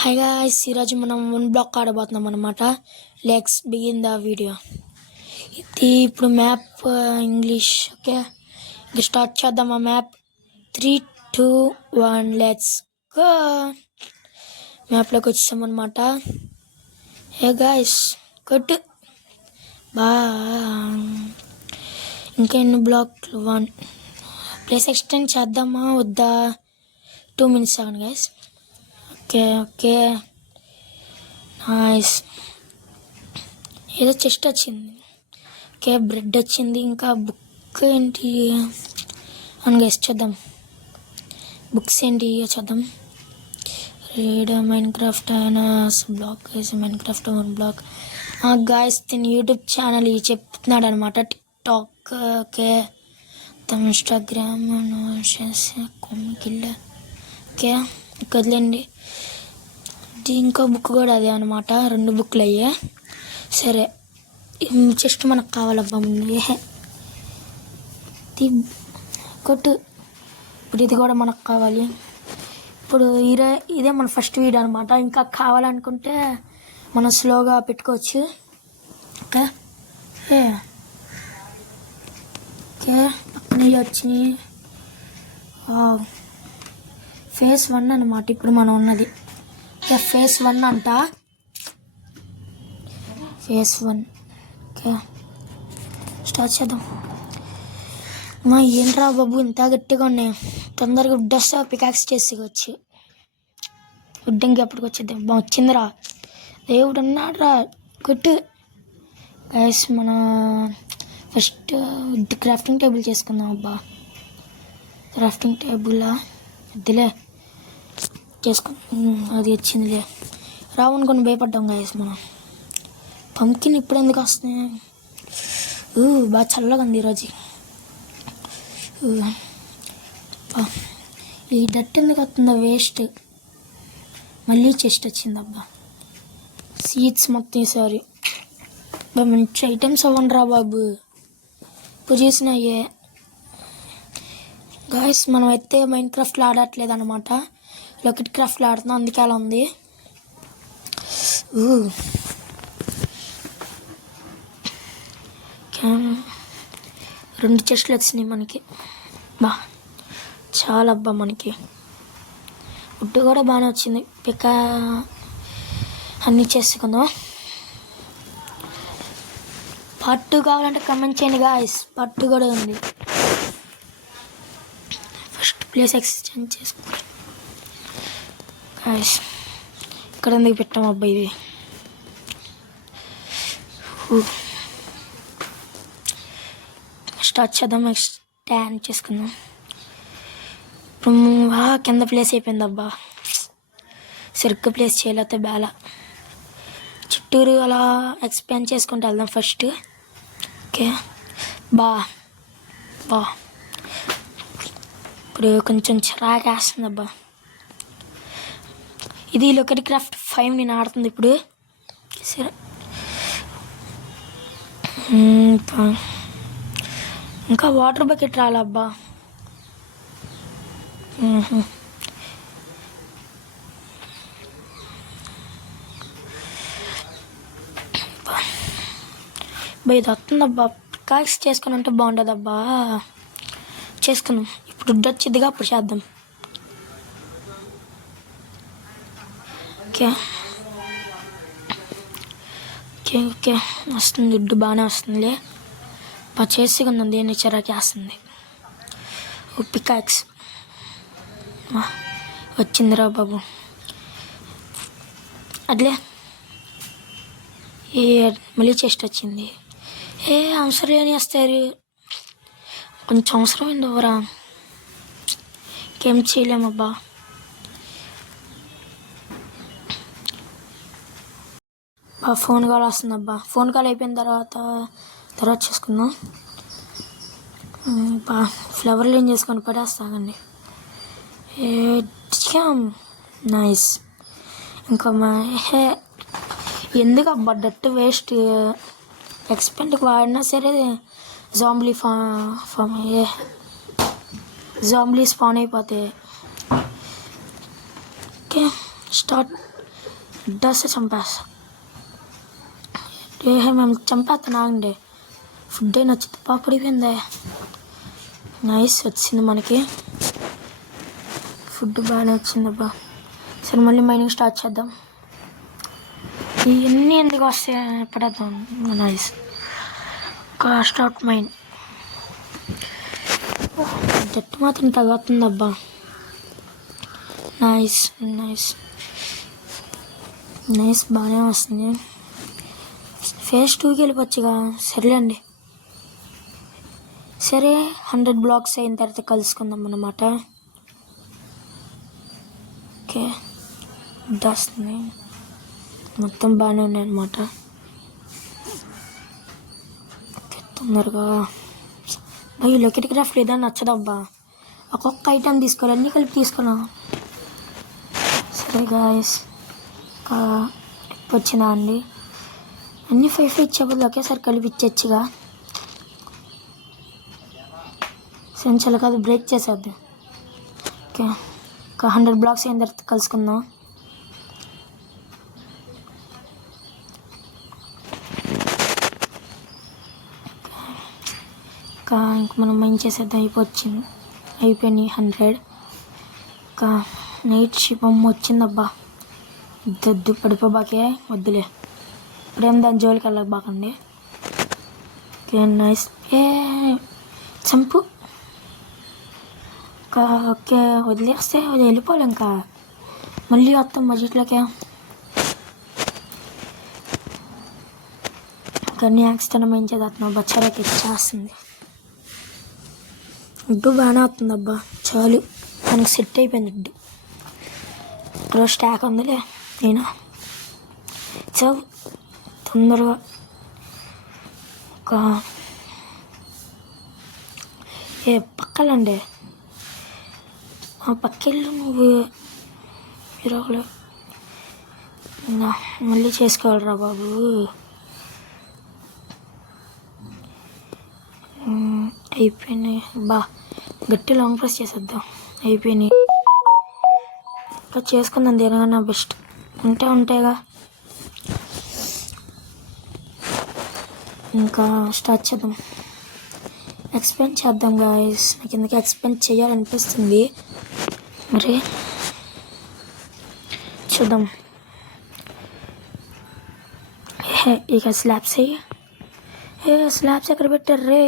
High guys, ఈరోజు మనం one black ఆడబోతున్నాం అనమాట. Let's begin the video. ఇది ఇప్పుడు మ్యాప్ ఇంగ్లీష్. ఓకే, ఇది స్టార్ట్ చేద్దాం. ఆ మ్యాప్ 3, 2, 1 లెట్స్ గో. మ్యాప్లోకి వచ్చాం అనమాట. హే గాయ్స్, కొట్టు బా. ఇంకా ఎన్ని బ్లాక్లు? 1 ప్లేస్ ఎక్స్టెండ్ చేద్దామా వద్దా? 2 minutes ఆగండి గాయస్. Okay nice. ఏదో చెస్ట్ వచ్చింది. ఓకే, బ్రెడ్ వచ్చింది. ఇంకా బుక్ ఏంటి అని గెస్ చేద్దాం. బుక్స్ ఏంటి చూద్దాం. రీడ్ మైన్క్రాఫ్ట్ అయినా బ్లాక్ వేసి మైన్క్రాఫ్ట్ 1 బ్లాక్. గాయస్, తిని యూట్యూబ్ ఛానల్ చెప్తున్నాడు అనమాట. టిక్టాక్, ఓకే, ఇన్స్టాగ్రామ్ కొమ్మికిల్ల. ఓకే, వదిలేండి. ఇంకో బుక్ కూడా అదే అనమాట. 2 బుక్లు అయ్యా. సరే, జస్ట్ మనకు కావాలబ్బా ముందు. కొట్టు. ఇప్పుడు ఇది కూడా మనకు కావాలి. ఇప్పుడు ఇదే మన ఫస్ట్ వీడియో అనమాట. ఇంకా కావాలనుకుంటే మనం స్లోగా పెట్టుకోవచ్చు. ఓకే ఓకే, పక్కన వచ్చినాయి. ఫేస్ 1 అనమాట ఇప్పుడు మనం ఉన్నది. ఫేస్ 1 అంట. ఫేస్ 1. ఓకే, స్టార్ట్ చేద్దాం. ఏంట్రా బాబు ఇంత గట్టిగా ఉన్నాయి. తొందరగా వుడ్ వస్తే పికాక్స్ చేసుకోవచ్చు. వుడ్ ఇంకెప్పటికి వచ్చేద్దాం. వచ్చిందిరా, దేవుడు ఉన్నాడురా. కొట్టు గైస్. మన ఫస్ట్ వుడ్ క్రాఫ్టింగ్ టేబుల్ చేసుకుందాం. అబ్బా, క్రాఫ్టింగ్ టేబులా వద్దులే, అది వచ్చిందిలే. రావుని కొన్ని భయపడ్డాం గాయస్ మనం. పంకిన్ ఇప్పుడు ఎందుకు వస్తున్నాయి? బాగా చల్లగా ఉంది ఈరోజు. ఈ డట్ ఎందుకు వస్తుందో వేస్ట్. మళ్ళీ చెస్ట్ వచ్చింది. అబ్బా, సీడ్స్ మొత్తం ఈసారి మంచి ఐటమ్స్ అవ్వండి రా బాబు. ఇప్పుడు చూసినాయే గాయస్. మనం అయితే మైన్క్రాఫ్ట్లో ఆడట్లేదు అనమాట. లొకెట్ క్రాఫ్ట్లో ఆడుతున్నాం, అందుకే అలా ఉంది. 2 చెస్ట్లు వచ్చినాయి మనకి. బా చాలా అబ్బా మనకి. వుడ్ కూడా బాగానే వచ్చింది. అన్నీ చేసుకుందాం. పార్ట్ 2 కావాలంటే కమెంట్ చేయండి గాయస్. పార్ట్ 2 కూడా ఉంది. ఫస్ట్ ప్లేస్ ఎక్స్చేంజ్ చేసుకో గాయస్. ఇక్కడ ఎందుకు పెట్టాం అబ్బా ఇది? స్టార్ట్ చేద్దాం. స్టాండ్ చేసుకుందాం. ఇప్పుడు కింద ప్లేస్ అయిపోయింది. అబ్బా, సరిగ్గా ప్లేస్ చేయలేకపోతే బేల. చుట్టూరు అలా ఎక్స్పాండ్ చేసుకుంటూ వెళ్దాం ఫస్ట్. ఓకే, బా ఇప్పుడు కొంచెం చిరాకు వేస్తుంది. అబ్బా, ఇది లొకెట్ క్రాఫ్ట్ 5 నేను ఆడుతుంది ఇప్పుడు. సరే, ఇంకా వాటర్ బకెట్ రాలబ్బా. ఇది వస్తుందబ్బా. పికాక్స్ చేసుకుని ఉంటే బాగుంటుంది. అబ్బా, చేసుకున్నాం. ఇప్పుడు వుడ్ వచ్చిద్దిగా, అప్పుడు చేద్దాం. ఓకే ఓకే ఓకే, వస్తుంది. వుడ్ బాగానే వస్తుంది. బాగా చేసుకుందాం. దేని చిరాకి వేస్తుంది. పికాక్స్ వచ్చిందిరా బాబు. అట్లే మళ్ళీ చెస్ట్ వచ్చింది. అవసరం లేని వస్తారు. కొంచెం అవసరమైంది ఎవరా. ఇంకేం చేయలేమబ్బా. ఫోన్ కాల్ వస్తుంది. అబ్బా, ఫోన్ కాల్ అయిపోయిన తర్వాత చేసుకుందాం. ఫ్లవర్లు ఏం చేసుకొని పడేస్తాగండి. నైస్. ఇంకా ఎందుకు అబ్బా డట్ వేస్ట్. ఎక్స్పెంట్కి వాడినా సరే జాంబ్లీ స్పాన్ అయిపోతాయి. Okay, start. ఫుడ్ చంపేస్తా. మేము చంపేస్తాను ఆగండి. ఫుడ్ అయినా నచ్చింది. పడిపోయిందే. నైస్ వచ్చింది మనకి. ఫుడ్ బాగానే వచ్చిందబ్బా. సరే మళ్ళీ మైనింగ్ స్టార్ట్ చేద్దాం. ఇవన్నీ ఎందుకు వస్తాయి పడేద్దాం. నైస్. Start mine. జట్టు మాత్రం తగ్గుతుందబ్బా. నైస్ నైస్ నైస్ బాగానే వస్తుంది. ఫేజ్ 2కి వెళ్ళిపోవచ్చుగా. సరేలేండి. సరే 100 బ్లాక్స్ అయిన తర్వాత కలుసుకుందాం అన్నమాట. ఓకే వస్తుంది. మొత్తం బాగానే ఉన్నాయన్నమాట. ఓకే తొందరగా భయ్ లొకెట్ క్రాఫ్ట్ ఏదైనా నచ్చదబ్బా. ఒక్కొక్క ఐటెం తీసుకోవాలి, అన్నీ కలిపి తీసుకున్నాం. సరే గాయస్ వచ్చిందా అండి. అన్నీ 5 ఇచ్చేప్పుడు ఒకేసారి కలిపి ఇచ్చేచ్చుగా. సెంచల్ కాదు బ్రేక్ చేసేద్దాం. ఓకే ఒక 100 బ్లాక్స్ అయిన తర్వాత కలుసుకుందాం. ఇంక మనం మైన్ చేసేద్దాం. అయిపోయినాయి 100. ఇంకా నైట్ షిప్ వచ్చిందబ్బా. దద్దు పడిపోబాకే వద్దులే. ఇప్పుడేం దాని జోలికి వెళ్ళబాకండి. Okay nice. చంపు. ఓకే వదిలేస్తే వెళ్ళిపోవాలి. ఇంకా మళ్ళీ వస్తాం బడ్జెట్లోకే. కానీ యాక్సిడెంట్ ఏం చేద్దాం. బచ్చారాకి ఇచ్చేస్తుంది. ఉడ్డు బాగానే అవుతుందబ్బా. చాలు మనకు సెట్ అయిపోయింది ఉడ్డు. ఇక్కడ స్టాక్ ఉందిలే. నేను చదువు తొందరగా ఒక పక్కలండి. ఆ పక్కెళ్ళు నువ్వు హీరోలు మళ్ళీ చేసుకోవాలిరా బాబు. అయిపోయినాయి బా. గట్టి లాంగ్ ప్రెస్ చేసేద్దాం. అయిపోయినాయి. ఇంకా చేసుకుందాం. దేనికన్నా బెస్ట్ ఉంటాయిగా. ఇంకా స్టార్ట్ చేద్దాం. ఎక్స్ప్లెయిన్ చేద్దాం గాయస్. నాకు ఎందుకు ఎక్స్ప్లెయిన్ చేయాలనిపిస్తుంది. మరి చూద్దాం. ఇక స్లాబ్స్ స్లాబ్స్ ఎక్కడ పెట్టారు రే.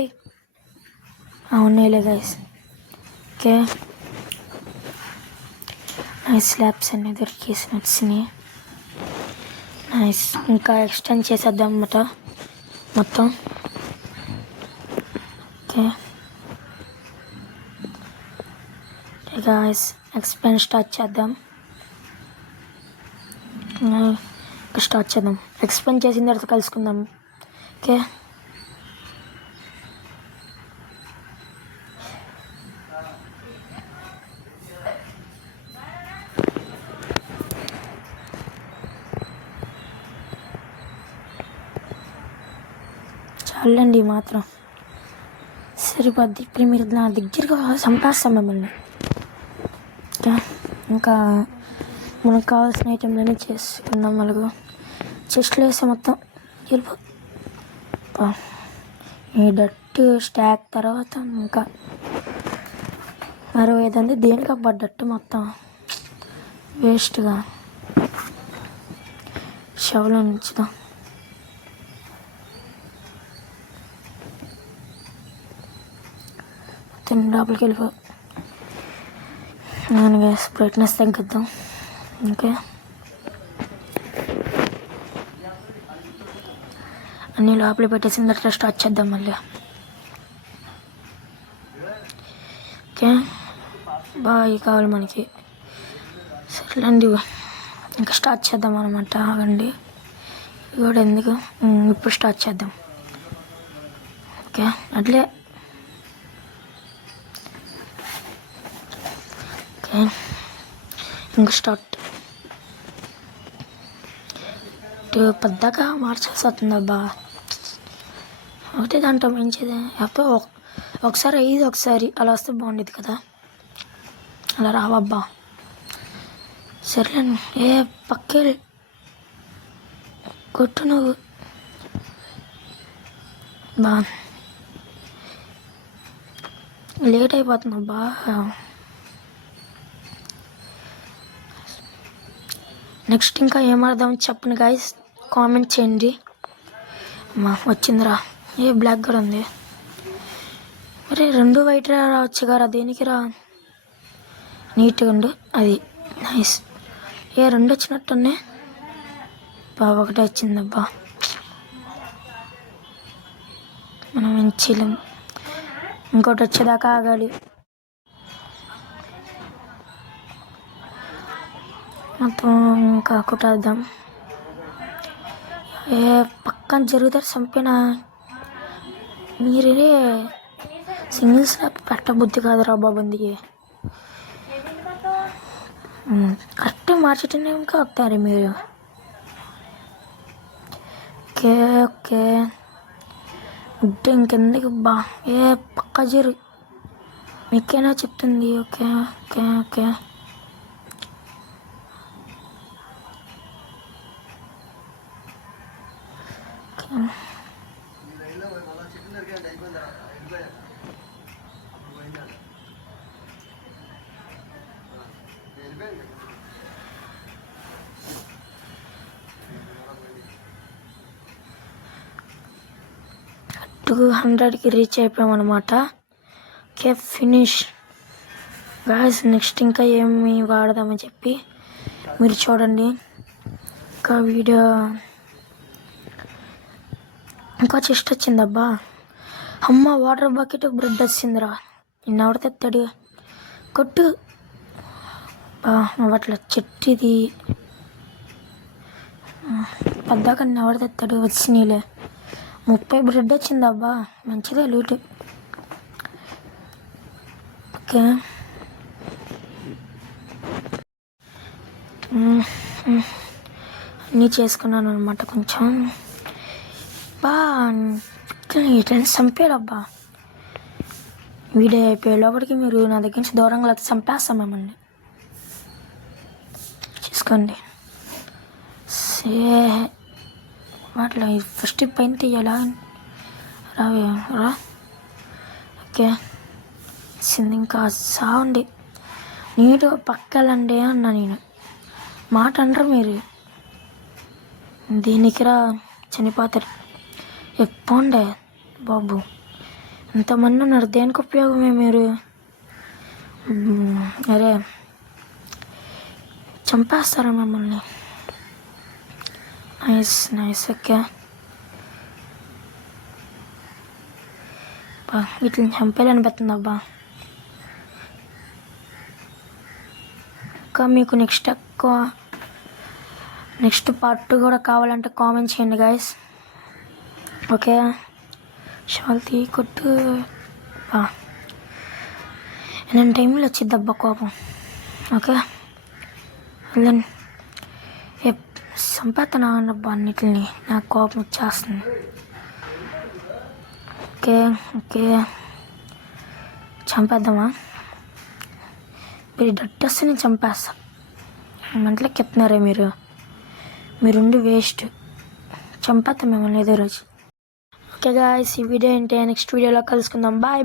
ఉన్నాయిలే గాయస్. Okay nice. స్లాబ్స్ అన్నీ దొరికేసి వచ్చినాయి. నైస్. ఇంకా ఎక్స్టెండ్ చేసేద్దాం అన్నమాట మొత్తం. ఓకే గాయస్ ఎక్స్ప్లెయిన్ స్టార్ట్ చేద్దాం. ఎక్స్ప్లెయిన్ చేసిన తర్వాత కలుసుకుందాం. ఓకే చాలండి మాత్రం సరిపోద్ది. ఇప్పుడు మీరు నా దగ్గరగా చంపేస్తాం మిమ్మల్ని. ఇంకా మనకు కావాల్సిన ఐటెంలన్నీ చేసుకున్నాం. మలుగు చెస్ట్లో వేస్తే మొత్తం వెళ్ళిపో. ఈ డట్టు స్టాక్ తర్వాత ఇంకా 65 అంది. దేనికి అబ్బా డట్టు మొత్తం వేస్ట్గా. షవలో ఉంచుదాం. లోపలికి వెళ్ళిపో. Gas brightness తగ్గిద్దాం. ఓకే అన్నీ లోపల పెట్టేసిన తర్వాత స్టార్ట్ చేద్దాం మళ్ళీ. ఓకే బాగా కావాలి మనకి. సరేండి ఇంకా స్టార్ట్ చేద్దాం అనమాట. ఆగండి కూడా ఎందుకు ఇప్పుడు స్టార్ట్ చేద్దాం. ఓకే అట్లే ఓకే ఇంకా స్టార్ట్. పెద్దగా మార్చాల్సి వస్తుంది అబ్బా. ఒకటే దాంట్లో మంచిది. అప్పుడు ఒకసారి 5 ఒకసారి అలా వస్తే బాగుండేది కదా. అలా రావబ్బా. సరేలేండి. పక్కే కొట్టు నువ్వు బా లేట్ అయిపోతున్నావు బా. నెక్స్ట్ ఇంకా ఏమర్థం చెప్పండి గాయస్, కామెంట్ చేయండి. వచ్చిందిరా, ఏ బ్లాక్ కూడా ఉంది. మరి 2 వైట్ రావచ్చు కదా, దేనికి రా? నీట్గా ఉండు, అది నైస్. 2 వచ్చినట్టునే బా, 1 వచ్చిందబ్బా. మనం ఏం చేయలేం, ఇంకోటి వచ్చేదాకా ఆగాలి. మొత్తం ఇంకా కుట్టేద్దాం. పక్కన జరుగుతారు చంపిన మీరే సింగిల్స్ పెట్టబుద్ధి కాదురా బాబందికి. కరెక్ట్ మార్చేటనే ఇంకా వస్తారు మీరు. ఓకే ఓకే గుడ్డ ఇంకెందుకు బా, పక్క జరు మీకేనా చెప్తుంది. ఓకే ఓకే ఓకే టూ 200కి రీచ్ అయిపోయామన్నమాట. Okay finish guys. నెక్స్ట్ ఇంకా ఏమి వాడదామని చెప్పి మీరు చూడండి. ఇంకా వీడియో ఇంకా చెస్ట్ వచ్చిందబ్బా. అమ్మ వాటర్ బకెట్ బ్రెడ్ వచ్చిందిరా. నిన్నెవడ తెస్తాడు, కొట్టు బా. అట్లా చెట్టు ఇది పెద్దాక ఎవడ తెస్తాడు, వచ్చినాయిలే. 30 బ్రెడ్ వచ్చిందబ్బా, మంచిదే లూట్. ఓకే అన్నీ చేసుకున్నాను అనమాట కొంచెం బా. ఇట్లా చంపాడబ్బా. వీడియో అయిపోయే లోపలికి మీరు నా దగ్గర నుంచి దూరంగా అయితే చంపేస్తాం మిమ్మల్ని. చూసుకోండి వాటిలో ఫస్ట్ పైన తీయాలా రావే రా. ఓకే ఇంకా సావండి నీట్గా పక్కెళ్ళండి అన్నా నేను. మాట అనరు మీరు, దీనికి రా చనిపోతారు. ఎప్పుండే బాబు, ఎంతమంది ఉన్నారు, దేనికి ఉపయోగమే మీరు. అరే చంపేస్తారా మిమ్మల్ని. Nice nice. ఓకే బా, వీటిని చంపేయాలనిపిస్తుంది అబ్బా. ఇంకా మీకు నెక్స్ట్ పార్ట్ 2 కూడా కావాలంటే కామెంట్ చేయండి గాయస్. ఓకే శాంతి కొట్టు బా. నేను టైంలో వచ్చిద్దబ్బా కోపం. ఓకే వెళ్ళండి, చంపేస్తున్నా అబ్బా అన్నిటిని, నాకు కోపం వచ్చేస్తుంది. ఓకే ఓకే చంపేద్దామా. మీరు డట్టొస్తే నేను చంపేస్తా. మంటలకి ఎత్తున్నారే మీరుండి వేస్ట్. చంపేస్తాం మిమ్మల్ని ఏదో రోజు. ఓకే గాయ్స్, ఈ వీడియో ఏంటి, నెక్స్ట్ వీడియోలో కలుసుకుందాం. బాయ్.